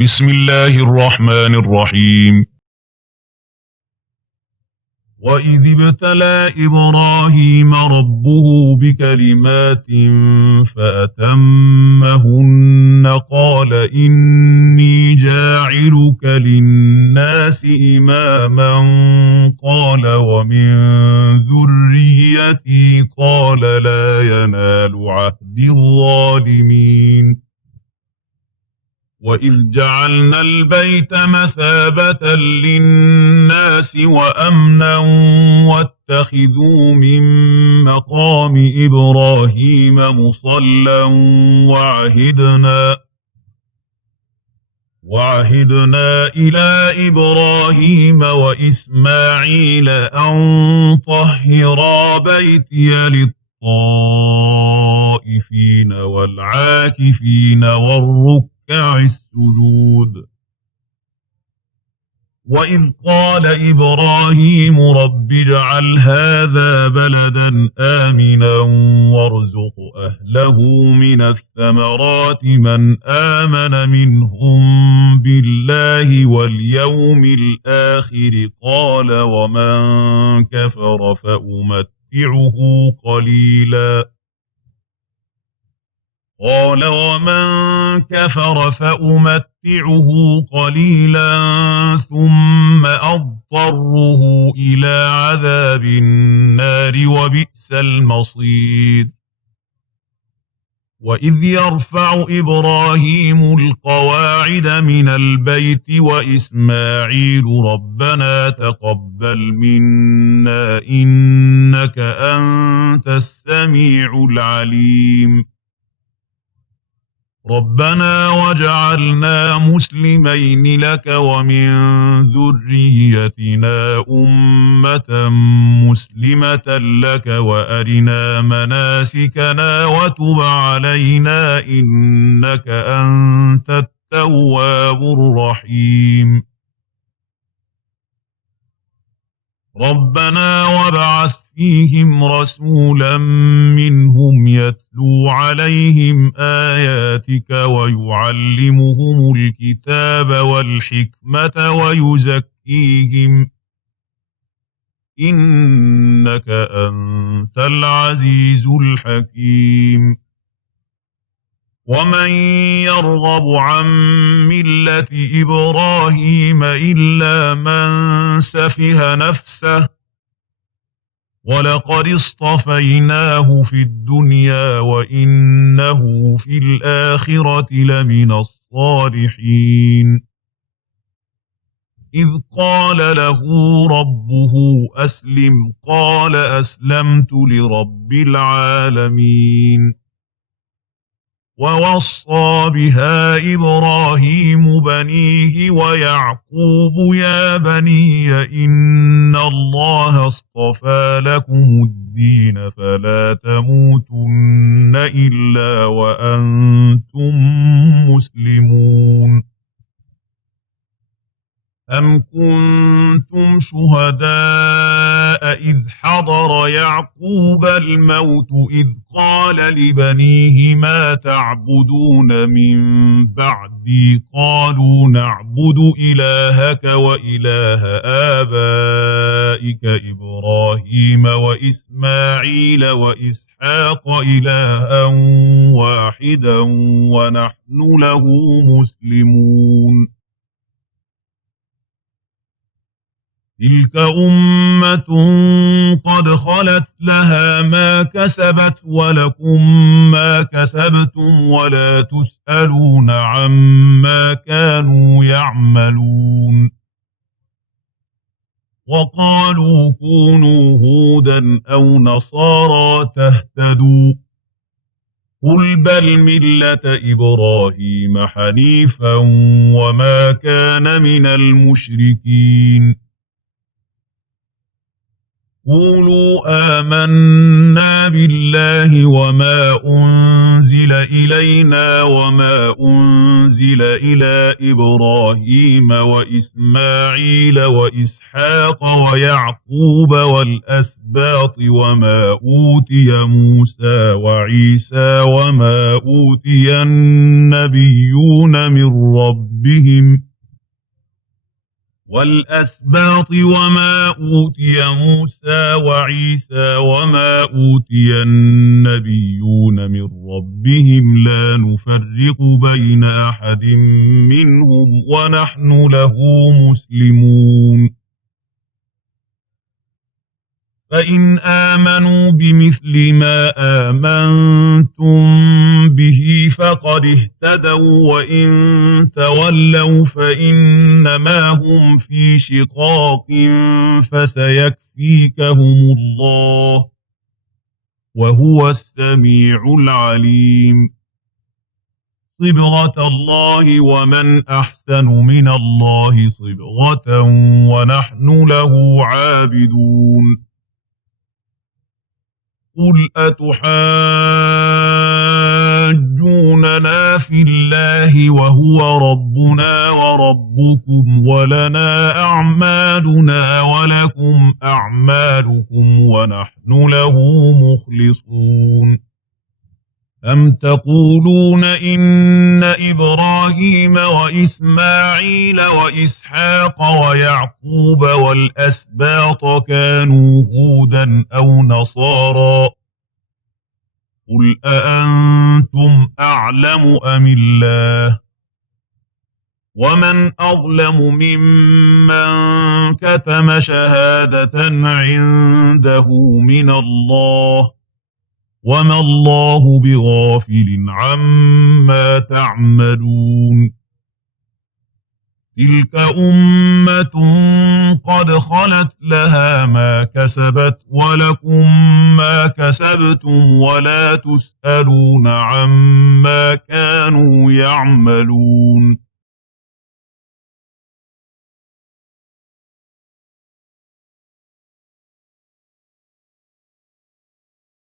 بسم الله الرحمن الرحيم. وإذ ابتلى إبراهيم ربه بكلمات فأتمهن قال إني جاعلك للناس إماما قال ومن ذريتي قال لا ينال عهد الظالمين. وإذ جعلنا البيت مثابة للناس وأمنا واتخذوا من مقام إبراهيم مصلى وعهدنا إلى إبراهيم وإسماعيل أن طهرا بيتي للطائفين والعاكفين والركع السجود. وإذ قال إبراهيم رب اجعل هذا بلدا آمنا وارزق أهله من الثمرات من آمن منهم بالله واليوم الآخر قال ومن كفر فأمتعه قليلا ثم أضطره إلى عذاب النار وبئس المصير. وإذ يرفع إبراهيم القواعد من البيت وإسماعيل ربنا تقبل منا إنك أنت السميع العليم. ربنا واجعلنا مسلمين لك ومن ذريتنا أمة مسلمة لك وأرنا مناسكنا وتب علينا إنك أنت التواب الرحيم. ربنا وابعث فيهم رسولا منهم يتلو عليهم آياتك ويعلمهم الكتاب والحكمة ويزكيهم إنك أنت العزيز الحكيم. ومن يرغب عن ملة إبراهيم إلا من سفه نفسه ولقد اصطفيناه في الدنيا وإنه في الآخرة لمن الصالحين. إذ قال له ربه أسلم قال أسلمت لرب العالمين. ووصى بها إبراهيم بنيه ويعقوب يا بني إن الله اصطفى لكم الدين فلا تموتن إلا وأنتم مسلمون. أم كنتم شهداء إذ حضر يعقوب الموت إذ قال لبنيه ما تعبدون من بعدي قالوا نعبد إلهك وإله آبائك إبراهيم وإسماعيل وإسحاق إلها واحدا ونحن له مسلمون. تلك أمة قد خلت لها ما كسبت ولكم ما كسبتم ولا تسألون عما كانوا يعملون. وقالوا كونوا هودا أو نصارى تهتدوا قل بل ملة إبراهيم حنيفا وما كان من المشركين. قولوا آمنا بالله وما أنزل إلينا وما أنزل إلى إبراهيم وإسماعيل وإسحاق ويعقوب والأسباط وما أوتي موسى وعيسى وما أوتي النبيون من ربهم والأسباط وما أوتي موسى وعيسى وما أوتي النبيون من ربهم لا نفرق بين أحد منهم ونحن له مسلمون فإن آمنوا بمثل ما آمنتم به فقد اهتدوا وإن تولوا فإنما هم في شقاق فسيكفيكهم الله وهو السميع العليم صبغة الله ومن أحسن من الله صبغة ونحن له عابدون قل أتحاجوننا في الله وهو ربنا وربكم ولنا أعمالنا ولكم أعمالكم ونحن له مخلصون أم تقولون إن إبراهيم وإسماعيل وإسحاق ويعقوب والأسباط كانوا هودا أو نصارى قل أأنتم أعلم أم الله ومن أظلم ممن كتم شهادة عنده من الله وما الله بغافل عما تعملون تلك أمة قد خلت لها ما كسبت ولكم ما كسبتم ولا تسألون عما كانوا يعملون